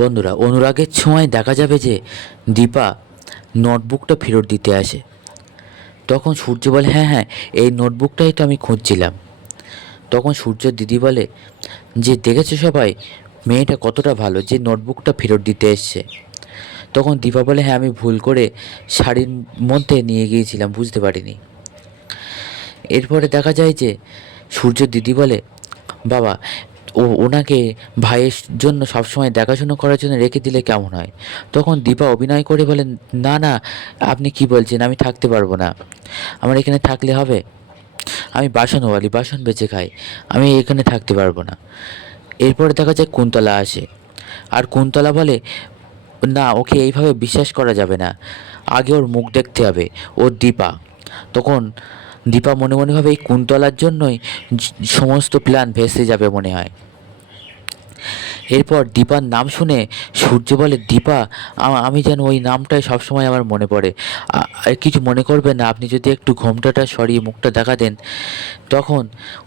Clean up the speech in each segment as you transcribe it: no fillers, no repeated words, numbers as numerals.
বন্ধুরা, অনুরাগের সময় দেখা যাবে যে দীপা নোটবুকটা ফেরত দিতে আসে। তখন সূর্য বলে, হ্যাঁ হ্যাঁ, এই নোটবুকটাই তো আমি খুঁজছিলাম। তখন সূর্যর দিদি বলে যে, দেখেছো সবাই মেয়েটা কতটা ভালো যে নোটবুকটা ফেরত দিতে এসছে। তখন দীপা বলে, হ্যাঁ আমি ভুল করে শাড়ির মধ্যে নিয়ে গিয়েছিলাম, বুঝতে পারিনি। এরপরে দেখা যায় যে সূর্যর দিদি বলে, বাবা, ওনাকে ভাইয়ের জন্য সবসময় দেখাশুনো করার জন্য রেখে দিলে কেমন হয়? তখন দীপা অভিনয় করে বলেন, না না, আপনি কি বলছেন, আমি থাকতে পারবো না। আমার এখানে থাকলে হবে? আমি বাসনওয়ালি, বাসন বেচে খাই, আমি এখানে থাকতে পারবো না। এরপরে দেখা যায় কুন্তলা আসে, আর কুন্তলা বলে, না, ওকে এইভাবে বিশ্বাস করা যাবে না, আগে ওর মুখ দেখতে হবে, ওর দীপা। তখন দীপা মনে মনে ভাবে এই কুন্তলার জন্যই সমস্ত প্ল্যান ভেস্তে যাবে মনে হয়। এরপর দীপার নাম শুনে সূর্য বলে, দীপা, আমি যেন ওই নামটাই সবসময় আমার মনে পড়ে। কিছু মনে করবেন না, আপনি যদি একটু ঘোমটাটা সরিয়ে মুখটা দেখা দেন। তখন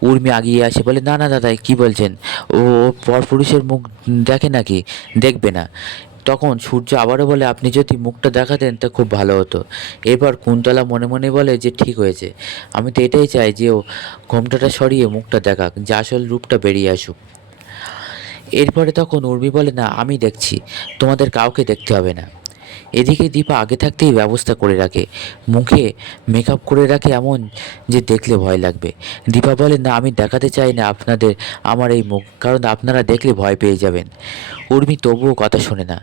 উর্মি আগিয়ে আসে, বলে, না না দাদা, কি বলছেন? ও পরপুরুষের মুখ দেখে নাকি? দেখবে না। তখন সূর্য আবারও বলে, আপনি যদি মুখটা দেখাতেন তা খুব ভালো হতো। এরপর কুন্তলা মনে মনে বলে যে, ঠিক হয়েছে, আমি তো এটাই চাই যে ও ঘোমটাটা সরিয়ে মুখটা দেখাক, যে আসল রূপটা বেরিয়ে আসুক। এরপরে তখন উর্মি বলে, না, আমি দেখছি, তোমাদের কাউকে দেখতে হবে না। এদিকে দীপা আগে থাকতেই ব্যবস্থা করে রাখে, মুখে মেকআপ করে রাখে এমন যে দেখলে ভয় লাগবে। দীপা বলে, না, আমি দেখাতে চাই না আপনাদের আমার এই মুখ, কারণ আপনারা দেখলে ভয় পেয়ে যাবেন। উর্মি তবুও কথা শোনে না।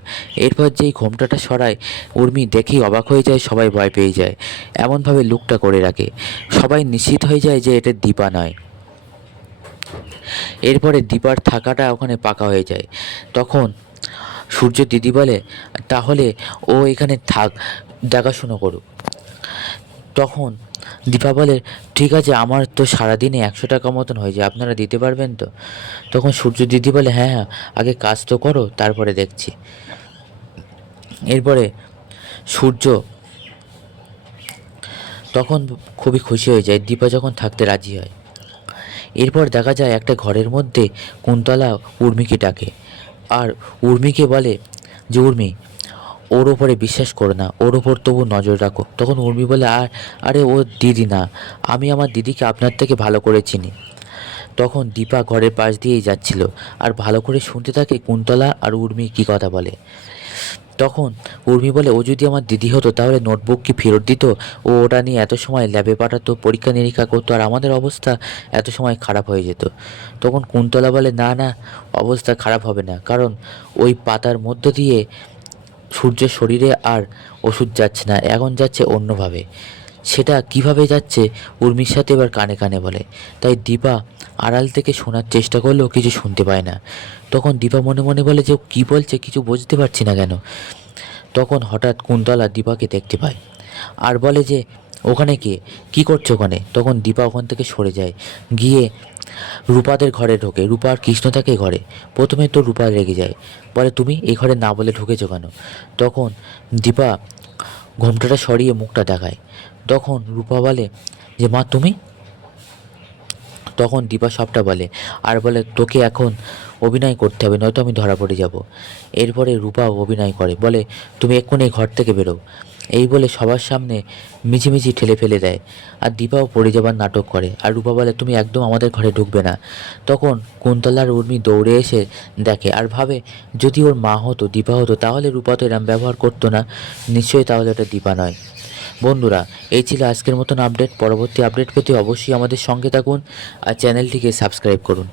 এরপর যেই ঘোমটাটা সরায়, উর্মি দেখেই অবাক হয়ে যায়, সবাই ভয় পেয়ে যায়। এমনভাবে লুকটা করে রাখে, সবাই নিশ্চিত হয়ে যায় যে এটা দীপা নয়। এরপরে দীপার থাকাটা ওখানে পাকা হয়ে যায়। তখন সূর্য দিদি বলে, তাহলে ও এখানে থাক, দেখাশুনো করুক। তখন দীপা বলে, ঠিক আছে, আমার তো সারাদিনে 100 টাকা মতন হয়ে যায়, আপনারা দিতে পারবেন তো? তখন সূর্য দিদি বলে, হ্যাঁ হ্যাঁ, আগে কাজ তো করো, তারপরে দেখছি। এরপরে সূর্য তখন খুবই খুশি হয়ে যায় দীপা যখন থাকতে রাজি হয়। এরপর দেখা যায় একটা ঘরের মধ্যে কুন্তলা উর্মিকে ডাকে, আর উর্মিকে বলে যে, উর্মি, ওর ওপরে বিশ্বাস করো না, ওর ওপর তবু নজর রাখো। তখন উর্মি বলে, আরে ও দিদি না, আমি আমার দিদিকে আপনার থেকে ভালো করে চিনি। তখন দীপা ঘরের পাশ দিয়েই যাচ্ছিল, আর ভালো করে শুনতে থাকে কুন্তলা আর উর্মি কী কথা বলে। তখন উর্মি বলে, ও যদি আমার দিদি হতো তাহলে নোটবুক কি ফেরত দিত? ও ওটা নিয়ে এত সময় ল্যাবে পাঠাতো, পরীক্ষা নিরীক্ষা করতো, আর আমাদের অবস্থা এত সময় খারাপ হয়ে যেত। তখন কুন্তলা বলে, না না, অবস্থা খারাপ হবে না, কারণ ওই পাতার মধ্য দিয়ে সূর্যের শরীরে আর ওষুধ যাচ্ছে না, এখন যাচ্ছে অন্যভাবে। সেটা কিভাবে যাচ্ছে উর্মির সাথে এবার কানে কানে বলে। তাই দীপা আড়াল থেকে শোনার চেষ্টা করলেও কিছু শুনতে পায় না। তখন দীপা মনে মনে বলে যে, ও কী বলছে কিছু বুঝতে পারছি না কেন। তখন হঠাৎ কুন্তলা দীপাকে দেখতে পায়, আর বলে যে, ওখানে কে, কী করছো ওখানে? তখন দীপা ওখান থেকে সরে যায়, গিয়ে রূপাদের ঘরে ঢোকে। রূপা আর কৃষ্ণ থাকে ঘরে। প্রথমে তো রূপা রেগে যায়, বলে, তুমি এই ঘরে না বলে ঢুকেছো কেন? তখন দীপা ঘোমটাটা সরিয়ে মুখটা দেখায়। তখন রূপা বলে যে, মা তুমি? তখন দীপা সবটা বলে, আর বলে, তোকে এখন অভিনয় করতে হবে, নয়তো আমি ধরা পড়ে যাব। এরপরে রূপা অভিনয় করে, বলে, তুমি এক্ষুনি ঘর থেকে বেরো। এই বলে সবার সামনে মিছিমিছি ঠেলে ফেলে দেয়, আর দীপাও পড়ে যাবার নাটক করে। আর রূপা বলে, তুমি একদম আমাদের ঘরে ঢুকবে না। তখন কুন্তলার উর্মি দৌড়ে এসে দেখে, আর ভাবে যদি ওর মা হতো, দীপা হতো, তাহলে রূপা তো এরম ব্যবহার করতো না, নিশ্চয়ই তাহলে ওটা দীপা নয়। বন্ধুরা, এই ছিল আজকের মতন আপডেট। পরবর্তী আপডেট পেতে অবশ্যই আমাদের সঙ্গে থাকুন, আর চ্যানেলটিকে সাবস্ক্রাইব করুন।